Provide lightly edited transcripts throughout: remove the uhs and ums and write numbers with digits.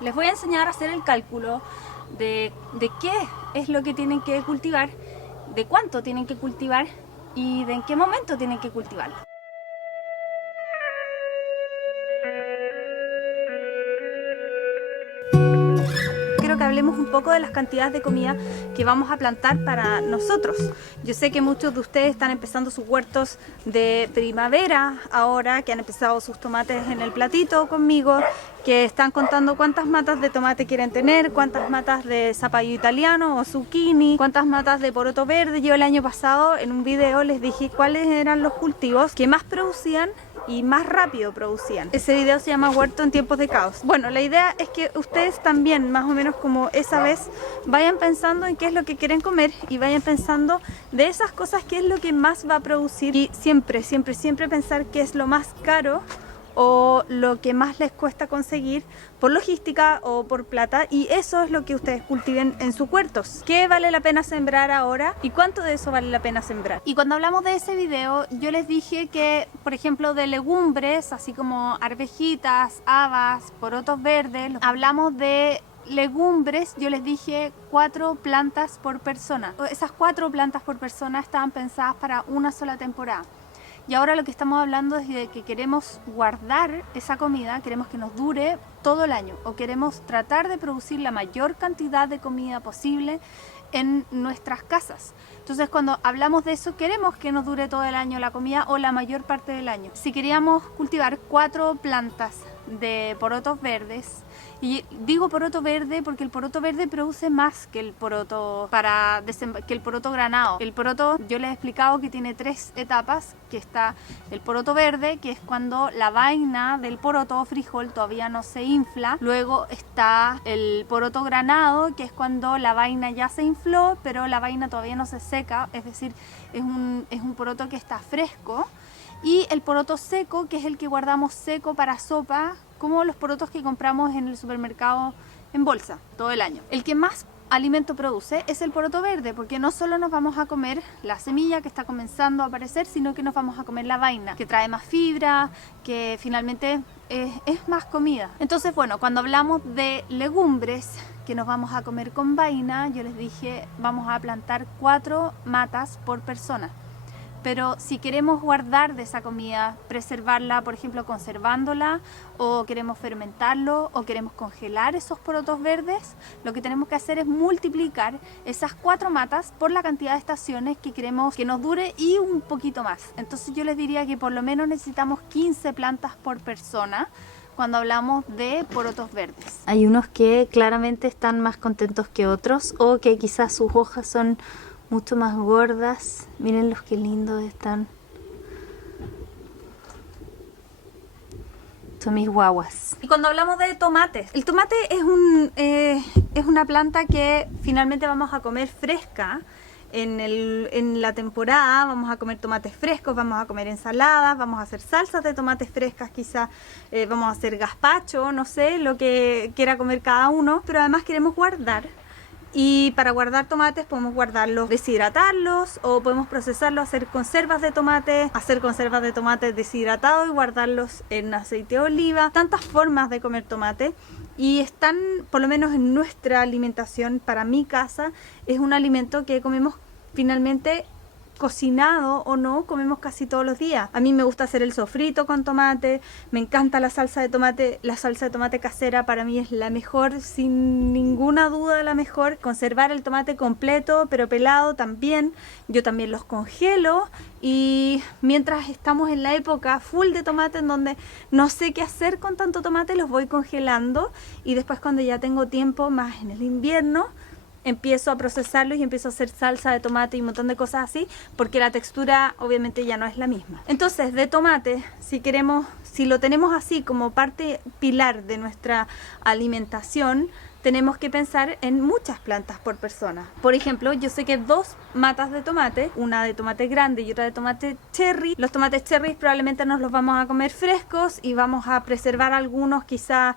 Les voy a enseñar a hacer el cálculo de qué es lo que tienen que cultivar, de cuánto tienen que cultivar y de en qué momento tienen que cultivarlo. Quiero que hablemos un poco de las cantidades de comida que vamos a plantar para nosotros. Yo sé que muchos de ustedes están empezando sus huertos de primavera ahora, que han empezado sus tomates en el platito conmigo, que están contando cuántas matas de tomate quieren tener, cuántas matas de zapallo italiano o zucchini, cuántas matas de poroto verde. Yo el año pasado en un video les dije cuáles eran los cultivos que más producían y más rápido producían. Ese video se llama Huerto en tiempos de caos. Bueno, la idea es que ustedes también, más o menos como esa vez, vayan pensando en qué es lo que quieren comer y vayan pensando de esas cosas qué es lo que más va a producir, y siempre pensar qué es lo más caro o lo que más les cuesta conseguir por logística o por plata, y eso es lo que ustedes cultiven en sus huertos. ¿Qué vale la pena sembrar ahora y cuánto de eso vale la pena sembrar? Y cuando hablamos de ese video yo les dije que, por ejemplo, de legumbres, así como arvejitas, habas, porotos verdes, hablamos de legumbres, yo les dije 4 plantas por persona. Esas 4 plantas por persona estaban pensadas para una sola temporada. Y ahora lo que estamos hablando es de que queremos guardar esa comida, queremos que nos dure todo el año, o queremos tratar de producir la mayor cantidad de comida posible en nuestras casas. Entonces, cuando hablamos de eso, queremos que nos dure todo el año la comida o la mayor parte del año. Si queríamos cultivar 4 plantas de porotos verdes, y digo poroto verde porque el poroto verde produce más que el poroto granado. El poroto, yo les he explicado que tiene 3 etapas, que está el poroto verde, que es cuando la vaina del poroto o frijol todavía no se infla. Luego está el poroto granado, que es cuando la vaina ya se infló, pero la vaina todavía no se seca, es decir, es un poroto que está fresco. Y el poroto seco, que es el que guardamos seco para sopa, como los porotos que compramos en el supermercado en bolsa todo el año. El que más alimento produce es el poroto verde, porque no solo nos vamos a comer la semilla que está comenzando a aparecer, sino que nos vamos a comer la vaina, que trae más fibra, que finalmente es más comida. Entonces, bueno, cuando hablamos de legumbres que nos vamos a comer con vaina, yo les dije vamos a plantar 4 matas por persona. Pero si queremos guardar de esa comida, preservarla, por ejemplo, conservándola, o queremos fermentarlo, o queremos congelar esos porotos verdes, lo que tenemos que hacer es multiplicar esas 4 matas por la cantidad de estaciones que queremos que nos dure y un poquito más. Entonces yo les diría que por lo menos necesitamos 15 plantas por persona cuando hablamos de porotos verdes. Hay unos que claramente están más contentos que otros, o que quizás sus hojas son mucho más gordas. Miren los que lindos están. Son mis guaguas. Y cuando hablamos de tomates, el tomate es una planta que finalmente vamos a comer fresca en la temporada. Vamos a comer tomates frescos, vamos a comer ensaladas, vamos a hacer salsas de tomates frescas, quizás vamos a hacer gazpacho, no sé, lo que quiera comer cada uno, pero además queremos guardar. Y para guardar tomates podemos guardarlos, deshidratarlos, o podemos procesarlos, hacer conservas de tomate deshidratados y guardarlos en aceite de oliva. Tantas formas de comer tomate, y están, por lo menos en nuestra alimentación, para mi casa, es un alimento que comemos finalmente cocinado o no, comemos casi todos los días. A mí me gusta hacer el sofrito con tomate, me encanta la salsa de tomate casera, para mí es la mejor, sin ninguna duda la mejor. Conservar el tomate completo pero pelado también, yo también los congelo, y mientras estamos en la época full de tomate en donde no sé qué hacer con tanto tomate, los voy congelando, y después cuando ya tengo tiempo, más en el invierno, empiezo a procesarlos y empiezo a hacer salsa de tomate y un montón de cosas así, porque la textura obviamente ya no es la misma. Entonces, de tomate, si lo tenemos así como parte pilar de nuestra alimentación, tenemos que pensar en muchas plantas por persona. Por ejemplo, yo sé que 2 matas de tomate, una de tomate grande y otra de tomate cherry. Los tomates cherry probablemente nos los vamos a comer frescos, y vamos a preservar algunos quizá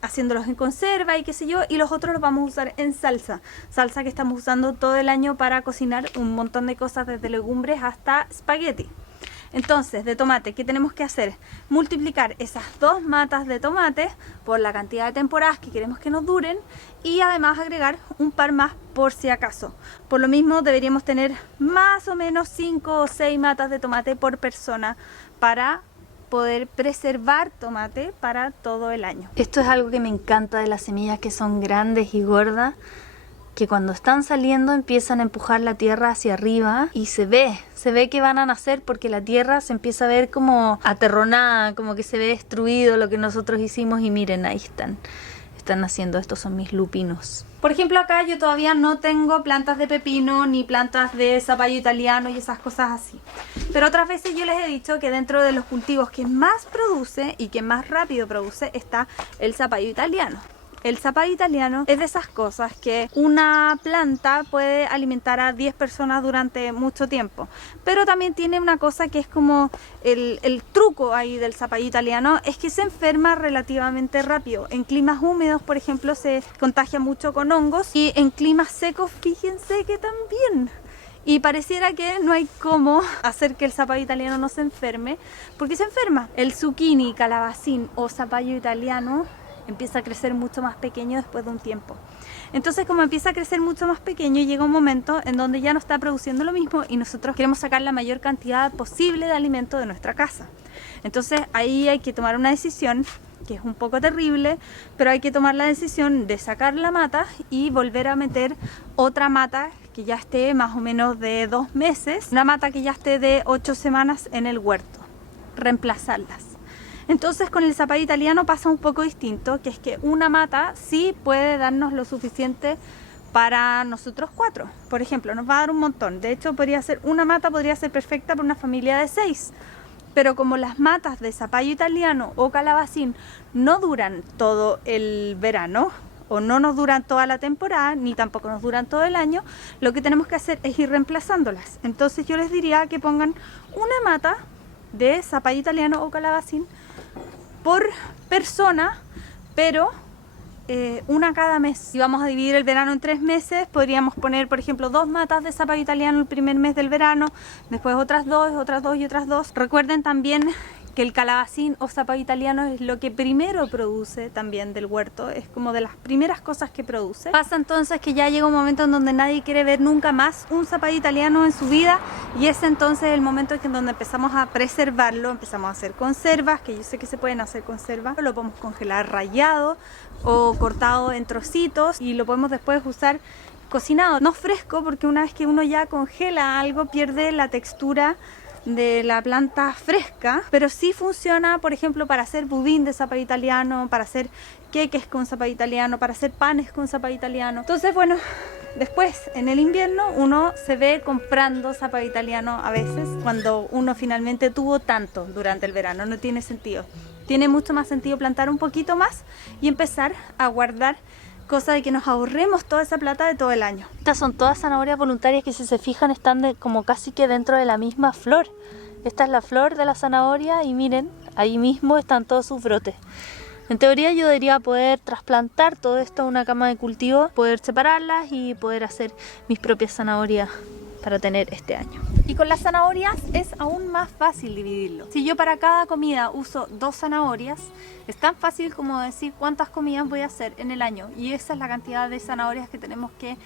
haciéndolos en conserva y qué sé yo, y los otros los vamos a usar en salsa que estamos usando todo el año para cocinar un montón de cosas, desde legumbres hasta espagueti. Entonces, de tomate, ¿qué tenemos que hacer? Multiplicar esas 2 matas de tomate por la cantidad de temporadas que queremos que nos duren y además agregar un par más por si acaso. Por lo mismo deberíamos tener más o menos 5 o 6 matas de tomate por persona para poder preservar tomate para todo el año. Esto es algo que me encanta de las semillas que son grandes y gordas, que cuando están saliendo empiezan a empujar la tierra hacia arriba y se ve que van a nacer porque la tierra se empieza a ver como aterronada, como que se ve destruido lo que nosotros hicimos y miren, ahí están naciendo. Estos son mis lupinos. Por ejemplo, acá yo todavía no tengo plantas de pepino ni plantas de zapallo italiano y esas cosas así. Pero otras veces yo les he dicho que dentro de los cultivos que más produce y que más rápido produce está el zapallo italiano. El zapallo italiano es de esas cosas que una planta puede alimentar a 10 personas durante mucho tiempo. Pero también tiene una cosa que es como el truco ahí del zapallo italiano, es que se enferma relativamente rápido. En climas húmedos, por ejemplo, se contagia mucho con hongos y en climas secos, fíjense que también. Y pareciera que no hay cómo hacer que el zapallo italiano no se enferme, porque se enferma. El zucchini, calabacín o zapallo italiano empieza a crecer mucho más pequeño después de un tiempo. Entonces, como empieza a crecer mucho más pequeño, llega un momento en donde ya no está produciendo lo mismo y nosotros queremos sacar la mayor cantidad posible de alimento de nuestra casa. Entonces ahí hay que tomar una decisión que es un poco terrible, pero hay que tomar la decisión de sacar la mata y volver a meter otra mata que ya esté más o menos de 2 meses, una mata que ya esté de 8 semanas en el huerto, reemplazarlas. Entonces con el zapallo italiano pasa un poco distinto, que es que una mata sí puede darnos lo suficiente para nosotros 4. Por ejemplo, nos va a dar un montón. De hecho, una mata podría ser perfecta para una familia de 6. Pero como las matas de zapallo italiano o calabacín no duran todo el verano, o no nos duran toda la temporada, ni tampoco nos duran todo el año, lo que tenemos que hacer es ir reemplazándolas. Entonces yo les diría que pongan una mata de zapallo italiano o calabacín por persona, pero una cada mes. Si vamos a dividir el verano en 3 meses, podríamos poner, por ejemplo, 2 matas de zapallo italiano el primer mes del verano, después otras 2 y otras 2. Recuerden también que el calabacín o zapallo italiano es lo que primero produce también del huerto, es como de las primeras cosas que produce. Pasa entonces que ya llega un momento en donde nadie quiere ver nunca más un zapallo italiano en su vida, y es entonces el momento en donde empezamos a preservarlo, empezamos a hacer conservas, que yo sé que se pueden hacer conservas, lo podemos congelar rallado o cortado en trocitos y lo podemos después usar cocinado, no fresco, porque una vez que uno ya congela algo pierde la textura de la planta fresca, pero sí funciona, por ejemplo, para hacer budín de zapallo italiano, para hacer queques con zapallo italiano, para hacer panes con zapallo italiano. Entonces, bueno, después en el invierno uno se ve comprando zapallo italiano a veces cuando uno finalmente tuvo tanto durante el verano. No tiene sentido. Tiene mucho más sentido plantar un poquito más y empezar a guardar, cosa de que nos ahorremos toda esa plata de todo el año. Estas son todas zanahorias voluntarias que, si se fijan, están como casi que dentro de la misma flor. Esta es la flor de la zanahoria y miren, ahí mismo están todos sus brotes. En teoría yo debería poder trasplantar todo esto a una cama de cultivo, poder separarlas y poder hacer mis propias zanahorias para tener este año. Y con las zanahorias es aún más fácil dividirlo. Si yo para cada comida uso 2 zanahorias, es tan fácil como decir cuántas comidas voy a hacer en el año, y esa es la cantidad de zanahorias que tenemos que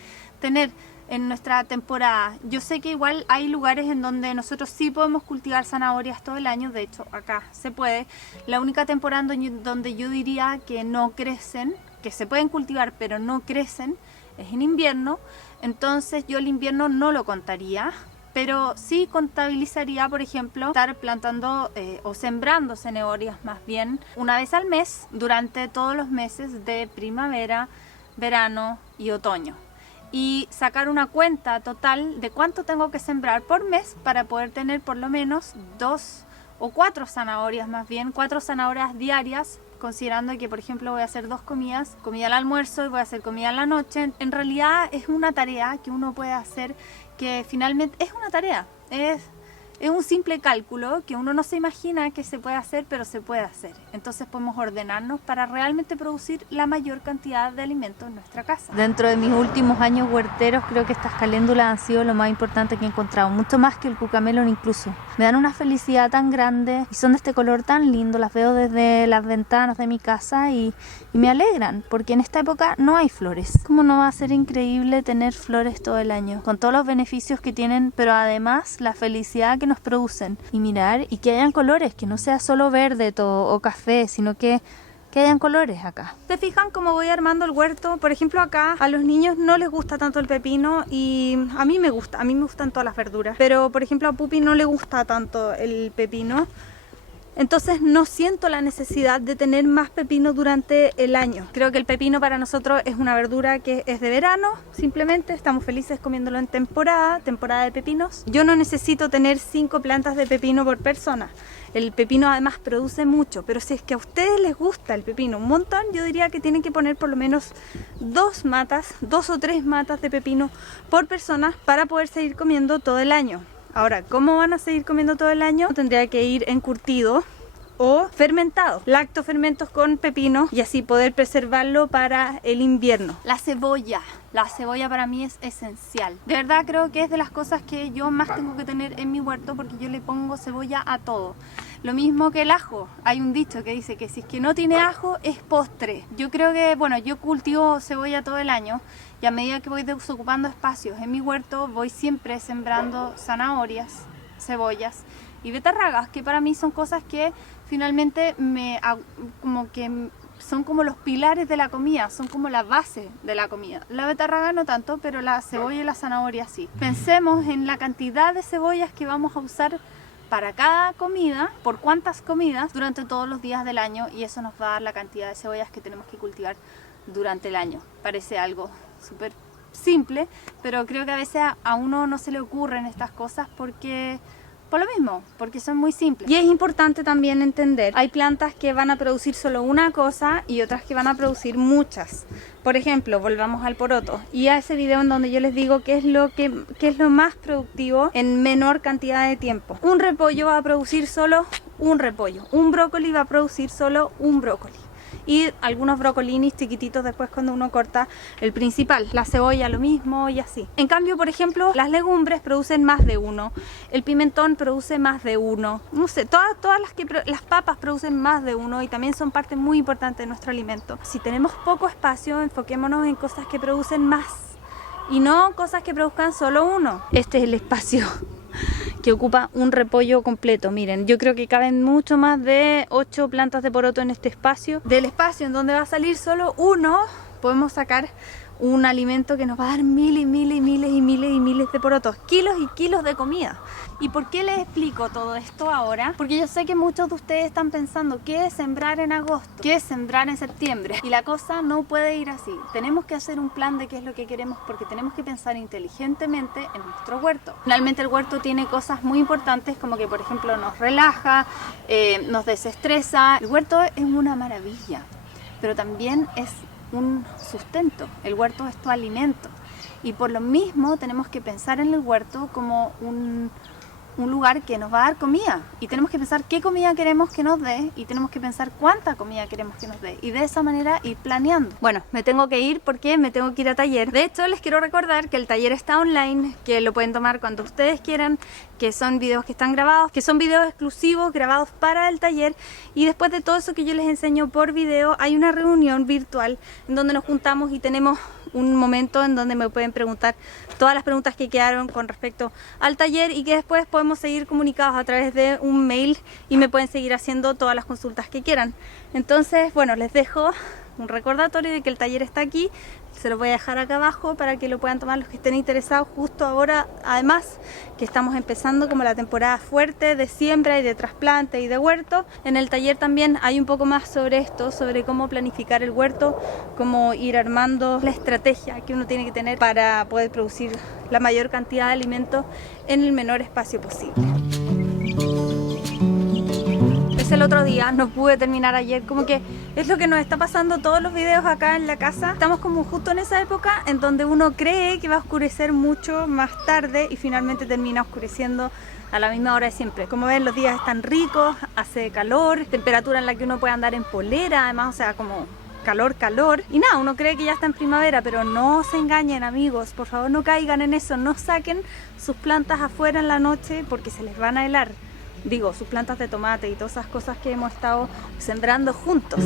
tener en nuestra temporada. Yo sé que igual hay lugares en donde nosotros sí podemos cultivar zanahorias todo el año, de hecho acá se puede. La única temporada donde yo diría que no crecen, que se pueden cultivar pero no crecen, es en invierno. Entonces yo el invierno no lo contaría, pero sí contabilizaría, por ejemplo, estar plantando o sembrando zanahorias más bien una vez al mes durante todos los meses de primavera, verano y otoño, y sacar una cuenta total de cuánto tengo que sembrar por mes para poder tener por lo menos 2 o 4 zanahorias, más bien 4 zanahorias diarias, considerando que, por ejemplo, voy a hacer 2 comidas, comida al almuerzo y voy a hacer comida en la noche. En realidad es una tarea que uno puede hacer, que finalmente es una tarea, es Es un simple cálculo que uno no se imagina que se puede hacer, pero se puede hacer. Entonces podemos ordenarnos para realmente producir la mayor cantidad de alimentos en nuestra casa. Dentro de mis últimos años huerteros, creo que estas caléndulas han sido lo más importante que he encontrado, mucho más que el cucamelón incluso. Me dan una felicidad tan grande y son de este color tan lindo, las veo desde las ventanas de mi casa y me alegran, porque en esta época no hay flores. ¿Cómo no va a ser increíble tener flores todo el año? Con todos los beneficios que tienen, pero además la felicidad que nos producen. Y mirar, y que hayan colores, que no sea solo verde todo, o café, sino que hayan colores acá. ¿Se fijan cómo voy armando el huerto? Por ejemplo, acá a los niños no les gusta tanto el pepino y a mí me gustan todas las verduras. Pero por ejemplo a Pupi no le gusta tanto el pepino. Entonces no siento la necesidad de tener más pepino durante el año. Creo que el pepino para nosotros es una verdura que es de verano, simplemente estamos felices comiéndolo en temporada de pepinos. Yo no necesito tener 5 plantas de pepino por persona. El pepino además produce mucho, pero si es que a ustedes les gusta el pepino un montón, yo diría que tienen que poner por lo menos 2 o 3 matas de pepino por persona para poder seguir comiendo todo el año. Ahora, ¿cómo van a seguir comiendo todo el año? Tendría que ir encurtido o fermentado, lactofermentos con pepino y así poder preservarlo para el invierno. La cebolla para mí es esencial. De verdad creo que es de las cosas que yo más tengo que tener en mi huerto porque yo le pongo cebolla a todo. Lo mismo que el ajo. Hay un dicho que dice que si es que no tiene ajo es postre. Yo creo que, bueno, yo cultivo cebolla todo el año y a medida que voy desocupando espacios en mi huerto voy siempre sembrando zanahorias, cebollas y betarragas, que para mí son cosas que finalmente son como los pilares de la comida, son como la base de la comida. La betarraga no tanto, pero la cebolla y la zanahoria sí. Pensemos en la cantidad de cebollas que vamos a usar para cada comida, por cuántas comidas durante todos los días del año, y eso nos va a dar la cantidad de cebollas que tenemos que cultivar durante el año. Parece algo súper simple, pero creo que a veces a uno no se le ocurren estas cosas por lo mismo, porque son muy simples. Y es importante también entender, hay plantas que van a producir solo una cosa y otras que van a producir muchas. Por ejemplo, volvamos al poroto y a ese video en donde yo les digo qué es lo más productivo en menor cantidad de tiempo. Un repollo va a producir solo un repollo, un brócoli va a producir solo un brócoli. Y algunos brocolinis chiquititos después cuando uno corta el principal. La cebolla lo mismo y así. En cambio, por ejemplo, las legumbres producen más de uno. El pimentón produce más de uno. No sé, todas las papas producen más de uno y también son parte muy importante de nuestro alimento. Si tenemos poco espacio, enfoquémonos en cosas que producen más y no cosas que produzcan solo uno. Este es el espacio que ocupa un repollo completo. Miren, yo creo que caben mucho más de 8 plantas de poroto en este espacio. Del espacio en donde va a salir solo uno, podemos sacar un alimento que nos va a dar miles de porotos, kilos y kilos de comida. ¿Y por qué les explico todo esto ahora? Porque yo sé que muchos de ustedes están pensando ¿qué es sembrar en agosto? ¿Qué es sembrar en septiembre? Y la cosa no puede ir así. Tenemos que hacer un plan de qué es lo que queremos porque tenemos que pensar inteligentemente en nuestro huerto. Finalmente el huerto tiene cosas muy importantes como que por ejemplo nos relaja, nos desestresa. El huerto es una maravilla, pero también es un sustento. El huerto es tu alimento y por lo mismo tenemos que pensar en el huerto como un lugar que nos va a dar comida y tenemos que pensar qué comida queremos que nos dé y tenemos que pensar cuánta comida queremos que nos dé y de esa manera ir planeando. Bueno, me tengo que ir porque me tengo que ir a taller. De hecho, les quiero recordar que el taller está online, que lo pueden tomar cuando ustedes quieran, que son videos que están grabados, que son videos exclusivos grabados para el taller y después de todo eso que yo les enseño por video hay una reunión virtual en donde nos juntamos y tenemos un momento en donde me pueden preguntar todas las preguntas que quedaron con respecto al taller y que después podemos seguir comunicados a través de un mail y me pueden seguir haciendo todas las consultas que quieran. Entonces, bueno, les dejo un recordatorio de que el taller está aquí, se los voy a dejar acá abajo para que lo puedan tomar los que estén interesados justo ahora, además que estamos empezando como la temporada fuerte de siembra y de trasplante y de huerto. En el taller también hay un poco más sobre esto, sobre cómo planificar el huerto, cómo ir armando la estrategia que uno tiene que tener para poder producir la mayor cantidad de alimentos en el menor espacio posible. empecé el otro día, no pude terminar ayer, como que es lo que nos está pasando todos los videos acá en la casa. Estamos como justo en esa época en donde uno cree que va a oscurecer mucho más tarde y finalmente termina oscureciendo a la misma hora de siempre. Como ven, los días están ricos, hace calor, temperatura en la que uno puede andar en polera, además, o sea, como calor, calor. Y nada, uno cree que ya está en primavera, pero no se engañen, amigos, por favor no caigan en eso, no saquen sus plantas afuera en la noche porque se les van a helar. Digo, sus plantas de tomate y todas esas cosas que hemos estado sembrando juntos.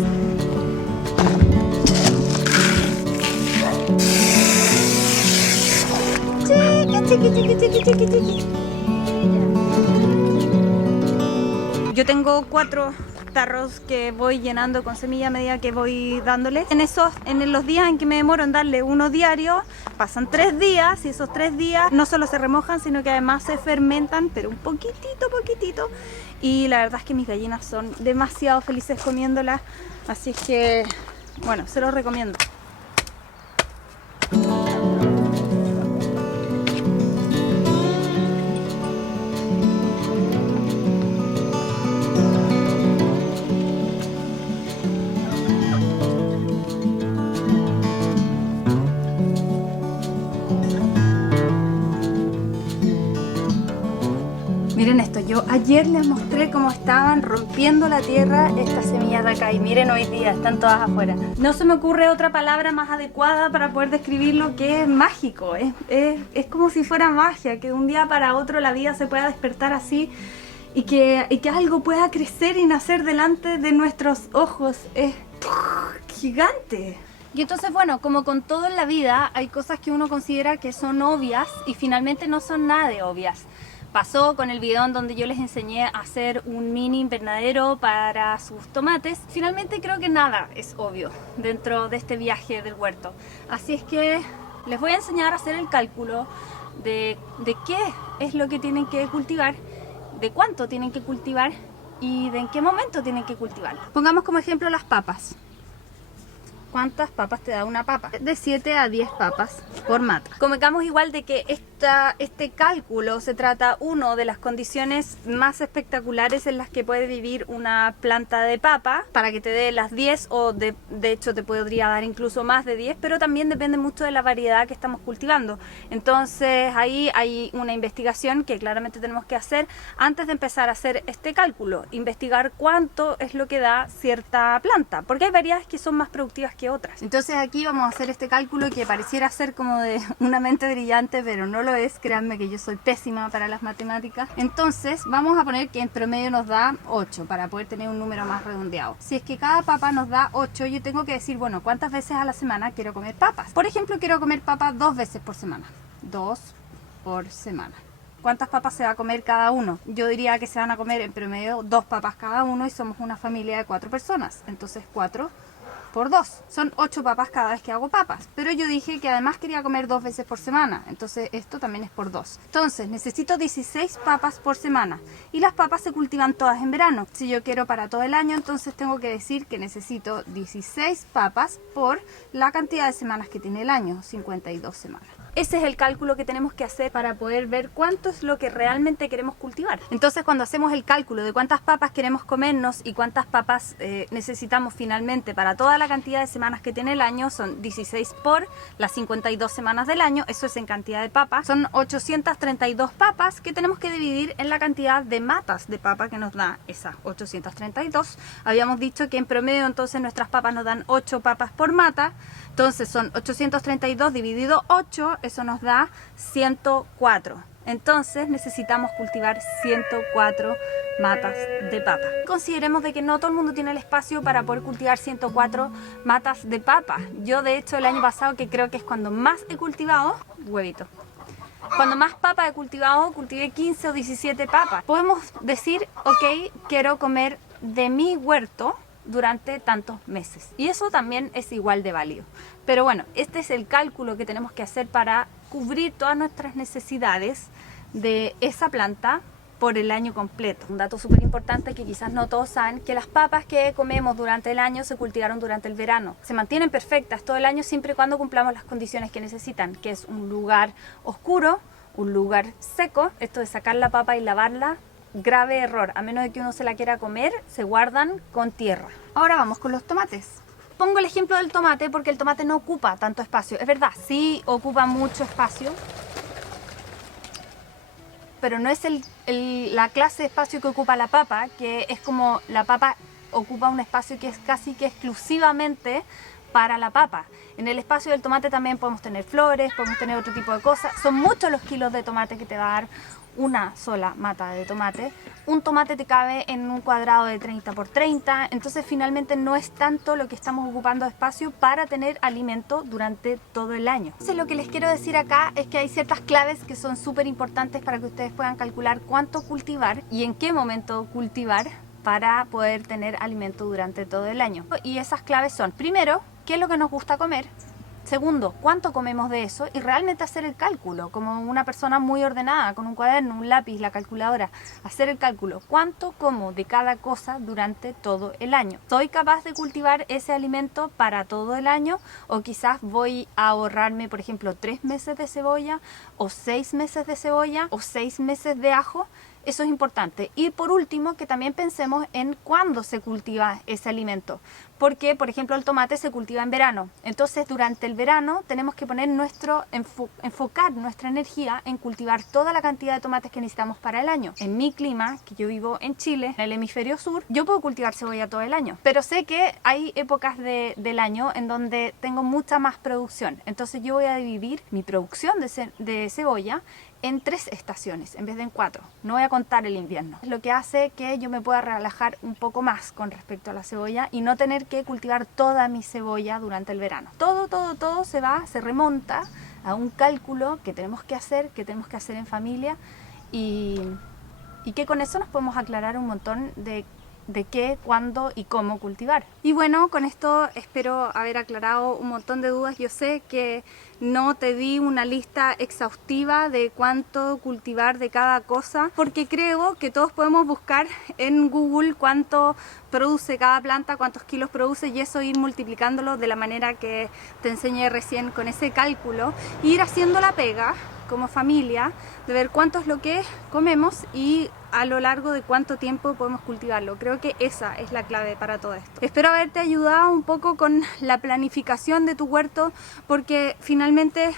Chiqui, chiqui, chiqui, chiqui, chiqui. Yo tengo 4 tarros que voy llenando con semilla a medida que voy dándole. En los días en que me demoro en darle uno diario, pasan 3 días y esos 3 días no solo se remojan, sino que además se fermentan, pero un poquitito, poquitito. Y la verdad es que mis gallinas son demasiado felices comiéndolas, así es que, bueno, se los recomiendo. Miren esto, yo ayer les mostré cómo estaban rompiendo la tierra estas semillas de acá y miren hoy día, están todas afuera. No se me ocurre otra palabra más adecuada para poder describirlo que es mágico, es como si fuera magia, que de un día para otro la vida se pueda despertar así y que algo pueda crecer y nacer delante de nuestros ojos, es gigante. Y entonces, bueno, como con todo en la vida, hay cosas que uno considera que son obvias y finalmente no son nada de obvias. Pasó con el video en donde yo les enseñé a hacer un mini invernadero para sus tomates. Finalmente creo que nada es obvio dentro de este viaje del huerto. Así es que les voy a enseñar a hacer el cálculo de qué es lo que tienen que cultivar, de cuánto tienen que cultivar y de en qué momento tienen que cultivarlo. Pongamos como ejemplo las papas. ¿Cuántas papas te da una papa? De 7 a 10 papas por mata. Convengamos igual de que este cálculo se trata, uno, de las condiciones más espectaculares en las que puede vivir una planta de papa para que te dé las 10 o de hecho te podría dar incluso más de 10, pero también depende mucho de la variedad que estamos cultivando. Entonces ahí hay una investigación que claramente tenemos que hacer antes de empezar a hacer este cálculo, investigar cuánto es lo que da cierta planta, porque hay variedades que son más productivas que otras. Entonces aquí vamos a hacer este cálculo que pareciera ser como de una mente brillante, pero no lo es, créanme que yo soy pésima para las matemáticas. Entonces vamos a poner que en promedio nos da 8 para poder tener un número más redondeado. Si es que cada papa nos da 8, yo tengo que decir, bueno, ¿cuántas veces a la semana quiero comer papas? Por ejemplo, quiero comer papas 2 veces por semana. 2 por semana. ¿Cuántas papas se va a comer cada uno? Yo diría que se van a comer en promedio 2 papas cada uno y somos una familia de 4 personas. Entonces 4 por 2. Son 8 papas cada vez que hago papas. Pero yo dije que además quería comer 2 veces por semana. Entonces esto también es por 2. Entonces necesito 16 papas por semana. Y las papas se cultivan todas en verano. Si yo quiero para todo el año, entonces tengo que decir que necesito 16 papas por la cantidad de semanas que tiene el año. 52 semanas. Ese es el cálculo que tenemos que hacer para poder ver cuánto es lo que realmente queremos cultivar. Entonces cuando hacemos el cálculo de cuántas papas queremos comernos y cuántas papas necesitamos finalmente para toda la cantidad de semanas que tiene el año, son 16 por las 52 semanas del año, eso es en cantidad de papas, son 832 papas que tenemos que dividir en la cantidad de matas de papa que nos da esas 832. Habíamos dicho que en promedio entonces nuestras papas nos dan 8 papas por mata, entonces son 832 dividido 8, eso nos da 104. Entonces necesitamos cultivar 104 matas de papa. Consideremos de que no todo el mundo tiene el espacio para poder cultivar 104 matas de papa. Yo de hecho el año pasado, que creo que es cuando más he cultivado, huevito. Cuando más papas he cultivado, cultivé 15 o 17 papas. Podemos decir, ok, quiero comer de mi huerto durante tantos meses. Y eso también es igual de válido. Pero bueno, este es el cálculo que tenemos que hacer para cubrir todas nuestras necesidades de esa planta por el año completo. Un dato súper importante que quizás no todos saben, que las papas que comemos durante el año se cultivaron durante el verano. Se mantienen perfectas todo el año siempre y cuando cumplamos las condiciones que necesitan, que es un lugar oscuro, un lugar seco, esto de sacar la papa y lavarla grave error, a menos de que uno se la quiera comer, se guardan con tierra. Ahora vamos con los tomates. Pongo el ejemplo del tomate porque el tomate no ocupa tanto espacio. Es verdad, sí ocupa mucho espacio, pero no es la clase de espacio que ocupa la papa, que es como la papa ocupa un espacio que es casi que exclusivamente para la papa. En el espacio del tomate también podemos tener flores, podemos tener otro tipo de cosas. Son muchos los kilos de tomate que te va a dar una sola mata de tomate. Un tomate te cabe en un cuadrado de 30 por 30, entonces finalmente no es tanto lo que estamos ocupando de espacio para tener alimento durante todo el año. Entonces lo que les quiero decir acá es que hay ciertas claves que son súper importantes para que ustedes puedan calcular cuánto cultivar y en qué momento cultivar para poder tener alimento durante todo el año. Y esas claves son, primero, qué es lo que nos gusta comer. Segundo, cuánto comemos de eso y realmente hacer el cálculo, como una persona muy ordenada, con un cuaderno, un lápiz, la calculadora, hacer el cálculo, cuánto como de cada cosa durante todo el año. ¿Soy capaz de cultivar ese alimento para todo el año? O quizás voy a ahorrarme, por ejemplo, 3 meses de cebolla, o 6 meses de cebolla, o 6 meses de ajo. Eso es importante. Y por último, que también pensemos en cuándo se cultiva ese alimento. Porque, por ejemplo, el tomate se cultiva en verano. Entonces, durante el verano tenemos que poner enfocar nuestra energía en cultivar toda la cantidad de tomates que necesitamos para el año. En mi clima, que yo vivo en Chile, en el hemisferio sur, yo puedo cultivar cebolla todo el año. Pero sé que hay épocas del año en donde tengo mucha más producción. Entonces, yo voy a dividir mi producción de cebolla en 3 estaciones en vez de en 4. No voy a contar el invierno. Lo que hace que yo me pueda relajar un poco más con respecto a la cebolla y no tener que cultivar toda mi cebolla durante el verano. Todo se remonta a un cálculo que tenemos que hacer en familia y que con eso nos podemos aclarar un montón de qué, cuándo y cómo cultivar. Y bueno, con esto espero haber aclarado un montón de dudas. Yo sé que no te di una lista exhaustiva de cuánto cultivar de cada cosa, porque creo que todos podemos buscar en Google cuánto produce cada planta, cuántos kilos produce, y eso ir multiplicándolo de la manera que te enseñé recién con ese cálculo, e ir haciendo la pega como familia de ver cuánto es lo que comemos y a lo largo de cuánto tiempo podemos cultivarlo. Creo que esa es la clave para todo esto. Espero haberte ayudado un poco con la planificación de tu huerto, porque finalmente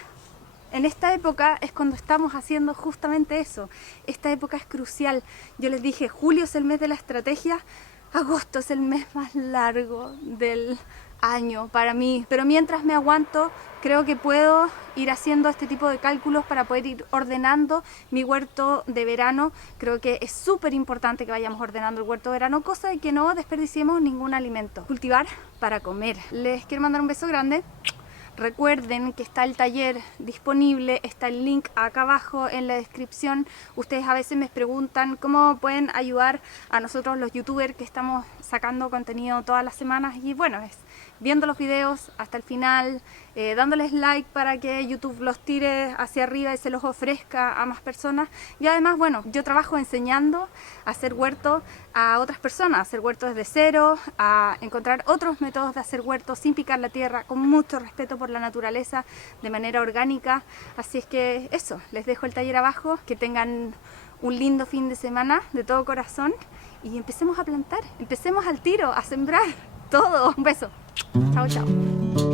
en esta época es cuando estamos haciendo justamente eso. Esta época es crucial. Yo les dije, julio es el mes de la estrategia, agosto es el mes más largo del año para mí, pero mientras me aguanto creo que puedo ir haciendo este tipo de cálculos para poder ir ordenando mi huerto de verano. Creo que es súper importante que vayamos ordenando el huerto de verano, cosa de que no desperdiciemos ningún alimento. Cultivar para comer. Les quiero mandar un beso grande. Recuerden que está el taller disponible, está el link acá abajo en la descripción. Ustedes a veces me preguntan cómo pueden ayudar a nosotros los youtubers que estamos sacando contenido todas las semanas, y bueno, es viendo los videos hasta el final, dándoles like para que YouTube los tire hacia arriba y se los ofrezca a más personas. Y además, bueno, yo trabajo enseñando a hacer huerto a otras personas, a hacer huertos desde cero, a encontrar otros métodos de hacer huertos sin picar la tierra, con mucho respeto por la naturaleza, de manera orgánica. Así es que eso, les dejo el taller abajo, que tengan un lindo fin de semana de todo corazón y empecemos a plantar, empecemos al tiro, a sembrar todo. Un beso, chao chao.